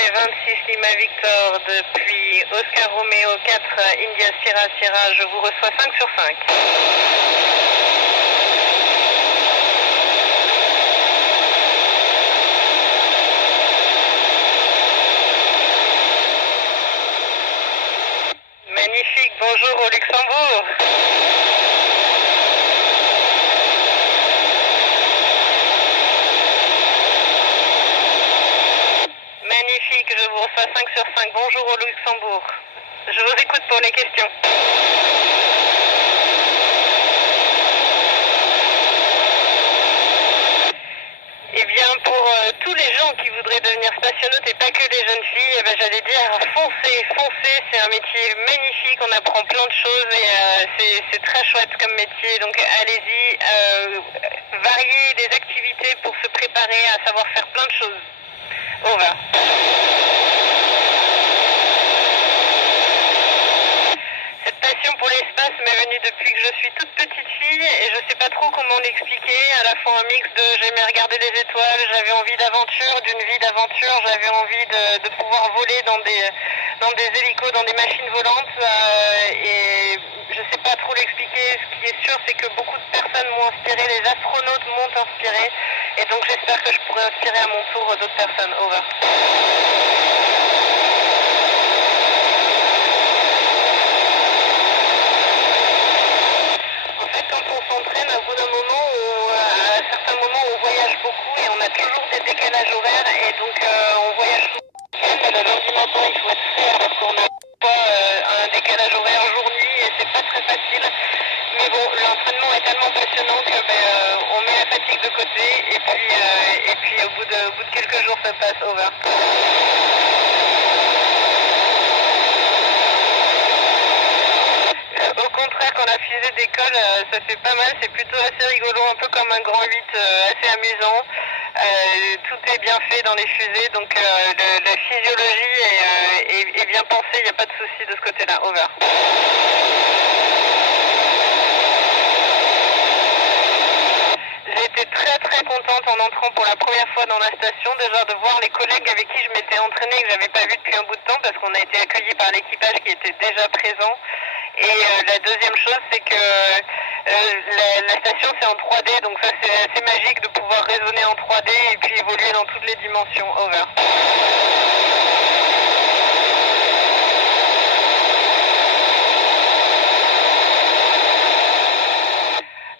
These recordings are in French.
Charlie 26 Lima Victor depuis Oscar Romeo 4 India Sierra Sierra, je vous reçois 5 sur 5. Magnifique, bonjour au Luxembourg. Magnifique, je vous reçois 5 sur 5. Bonjour au Luxembourg. Je vous écoute pour les questions. Eh bien, pour tous les gens qui voudraient devenir spationautes et pas que les jeunes filles, eh ben, j'allais dire foncez, foncez, c'est un métier magnifique, on apprend plein de choses et c'est très chouette comme métier, donc allez-y, variez les activités pour se préparer à savoir faire plein de choses. Over. Cette passion pour l'espace m'est venue depuis que je suis toute petite fille et je sais pas trop comment l'expliquer, à la fois un mix de j'aimais regarder les étoiles, j'avais envie d'aventure, d'une vie d'aventure, j'avais envie de pouvoir voler dans des hélicos, dans des machines volantes et je sais pas trop l'expliquer. Ce qui est sûr, c'est que beaucoup de personnes m'ont inspiré, les astronautes m'ont inspiré et donc j'espère que je pourrai inspirer à mon tour d'autres personnes. Over. En fait, quand on s'entraîne, à bout d'un moment, à certains moments, on voyage beaucoup et on a toujours des décalages horaires et donc on voyage souvent. Le lundi matin, il faut être prêt parce qu'on a un décalage horaire jour-nuit et c'est pas très facile. Mais bon, l'entraînement est tellement passionnant que on met la fatigue de côté et puis au bout de quelques jours, ça passe. Over. Au contraire, quand la fusée décolle, ça fait pas mal, c'est plutôt assez rigolo, un peu comme un grand 8, assez amusant. Tout est bien fait dans les fusées, donc la physiologie est bien pensée, il n'y a pas de souci de ce côté-là. Over. J'ai été très très contente en entrant pour la première fois dans la station, déjà de voir les collègues avec qui je m'étais entraînée que j'avais pas vu depuis un bout de temps parce qu'on a été accueillis par l'équipage qui était déjà présent. Et la deuxième chose, c'est que la station c'est en 3D, donc ça c'est assez magique de pouvoir raisonner en 3D et puis évoluer dans toutes les dimensions. Over.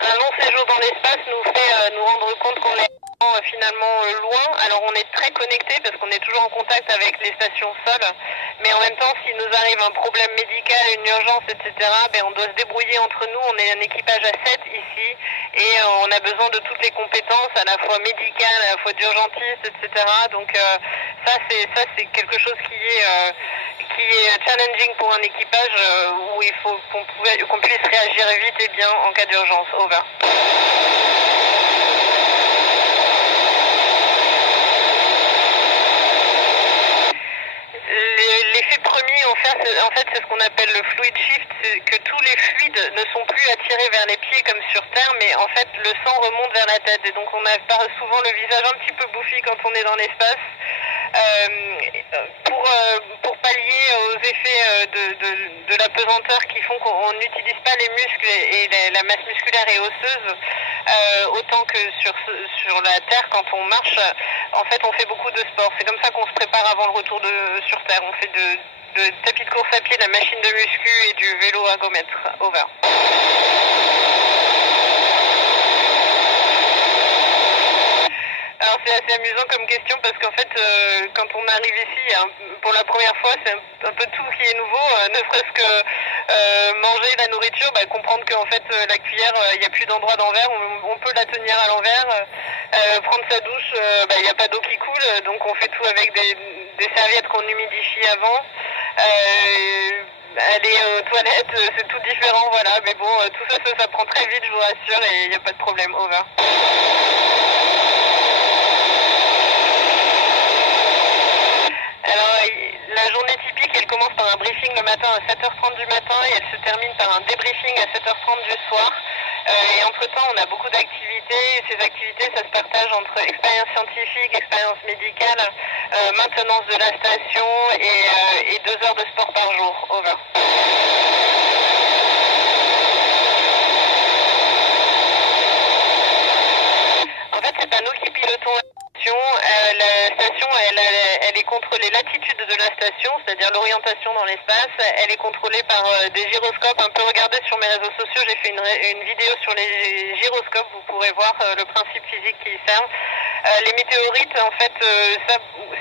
Un long séjour dans l'espace nous fait nous rendre compte qu'on est finalement loin. Alors on est très connecté parce qu'on est toujours en contact avec les stations sol, mais en même temps s'il nous arrive un problème médical, une urgence, etc., on doit se débrouiller entre nous. On est un équipage à 7 ici et on a besoin de toutes les compétences à la fois médicales, à la fois d'urgentiste, etc. Donc ça c'est quelque chose qui est challenging pour un équipage où il faut qu'on puisse réagir vite et bien en cas d'urgence. Over. L'effet premier, en fait, c'est ce qu'on appelle le fluid shift, c'est que tous les fluides ne sont plus attirés vers les pieds comme sur Terre, mais en fait, le sang remonte vers la tête. Et donc, on a souvent le visage un petit peu bouffi quand on est dans l'espace. Pour pallier aux effets de la pesanteur qui font qu'on n'utilise pas les muscles et la masse musculaire et osseuse autant que sur la Terre quand on marche. En fait, on fait beaucoup de sport. C'est comme ça qu'on se prépare avant le retour sur Terre. On fait de tapis de course à pied, de la machine de muscu et du vélo ergomètre. Over. Alors c'est assez amusant comme question parce qu'en fait quand on arrive ici pour la première fois c'est un peu tout qui est nouveau, ne serait-ce que manger la nourriture, comprendre qu'en fait la cuillère il n'y a plus d'endroit d'envers, on peut la tenir à l'envers, prendre sa douche, il n'y a pas d'eau qui coule donc on fait tout avec des serviettes qu'on humidifie avant. Aller aux toilettes, c'est tout différent, voilà, mais bon, tout ça s'apprend très vite, je vous rassure, et il n'y a pas de problème. Over. Alors, la journée typique, elle commence par un briefing le matin à 7h30 du matin et elle se termine par un débriefing à 7h30 du soir. Et entre-temps, on a beaucoup d'activités. Ces activités, ça se partage entre expérience scientifique, expérience médicale, maintenance de la station et 2 heures de sport par jour. Over. En fait, c'est pas nous qui pilotons la station. La station, elle est contrôlée. L'attitude de la station, c'est-à-dire l'orientation dans l'espace, elle est contrôlée par des gyroscopes. Un peu regardez sur mes réseaux sociaux, j'ai fait une vidéo sur les gyroscopes. Vous pourrez voir le principe physique qui y sert. Les météorites, en fait,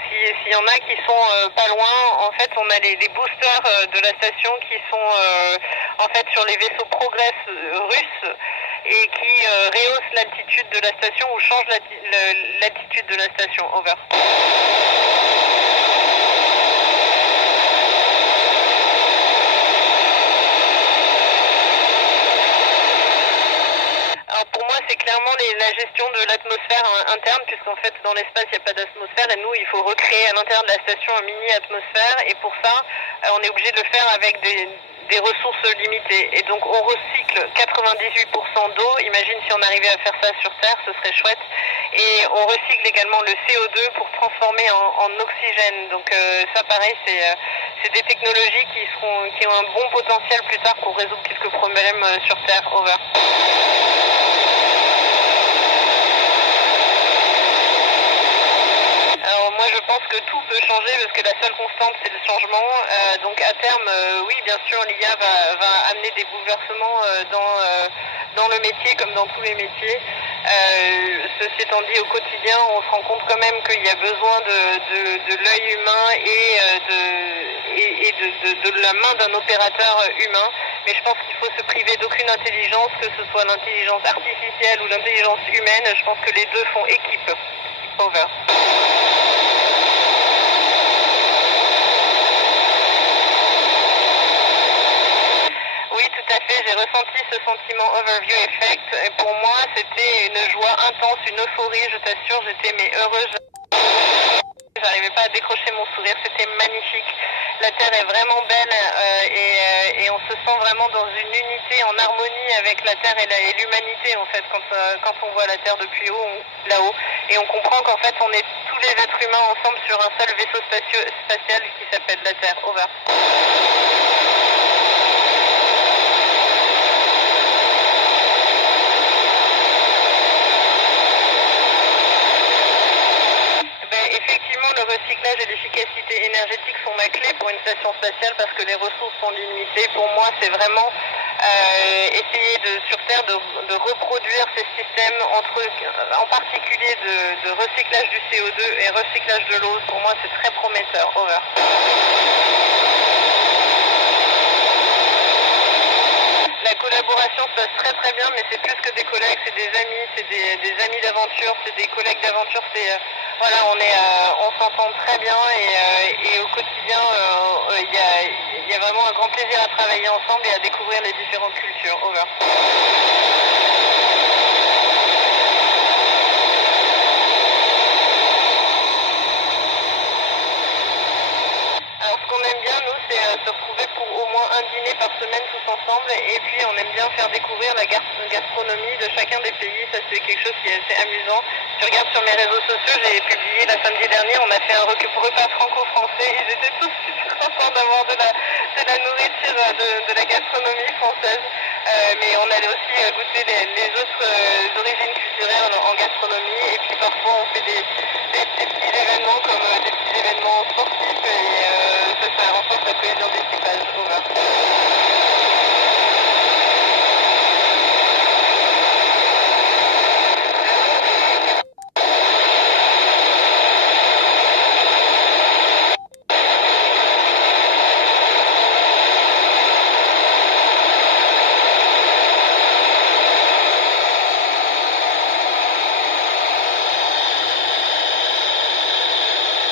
s'il y en a qui sont pas loin, en fait, on a les boosters de la station qui sont en fait sur les vaisseaux Progress russes et qui rehaussent l'altitude de la station ou changent l'altitude de la station. Over. Alors pour moi, c'est clairement la gestion de l'atmosphère interne, puisqu'en fait, dans l'espace, il n'y a pas d'atmosphère, et nous, il faut recréer à l'intérieur de la station un mini-atmosphère, et pour ça, on est obligé de le faire avec des ressources limitées. Et donc, on recycle 98% d'eau. Imagine si on arrivait à faire ça sur Terre, ce serait chouette. Et on recycle également le CO2 pour transformer en oxygène. Donc, ça, pareil, c'est des technologies qui ont un bon potentiel plus tard pour résoudre quelques problèmes sur Terre. Over. Alors moi je pense que tout peut changer parce que la seule constante c'est le changement. Donc à terme, oui bien sûr l'IA va amener des bouleversements dans le métier comme dans tous les métiers. Ceci étant dit, au quotidien on se rend compte quand même qu'il y a besoin de l'œil humain et de la main d'un opérateur humain. Mais je pense qu'il faut se priver d'aucune intelligence, que ce soit l'intelligence artificielle ou l'intelligence humaine. Je pense que les deux font équipe. Over. Oui, tout à fait. J'ai ressenti ce sentiment overview effect. Et pour moi, c'était une joie intense, une euphorie. Je t'assure, j'étais heureuse. J'arrivais pas à décrocher mon sourire. C'était magnifique. La Terre est vraiment belle et on se sent vraiment dans une unité, en harmonie avec la Terre et l'humanité en fait quand on voit la Terre depuis là-haut. Et on comprend qu'en fait on est tous les êtres humains ensemble sur un seul vaisseau spatial qui s'appelle la Terre. Over. Effectivement, le recyclage et l'efficacité énergétique sont ma clé pour une station spatiale parce que les ressources sont limitées. Pour moi, c'est vraiment essayer sur Terre de reproduire ces systèmes en particulier de recyclage du CO2 et recyclage de l'eau. Pour moi, c'est très prometteur. Over. La collaboration se passe très très bien, mais c'est plus que des collègues, c'est des amis, c'est des amis d'aventure, c'est des collègues d'aventure. Voilà, on s'entend très bien et au quotidien, il y a vraiment un grand plaisir à travailler ensemble et à découvrir les différentes cultures. Over. Alors ce qu'on aime bien, nous, c'est se retrouver pour au moins un dîner par semaine tous ensemble et puis on aime bien faire découvrir la gastronomie de chacun des pays. Ça, c'est quelque chose qui est assez amusant. Si tu regardes sur mes réseaux sociaux, j'ai publié la samedi dernier, on a fait un repas franco-français. Ils étaient tous super contents d'avoir de la nourriture de la gastronomie française. Mais on allait aussi goûter les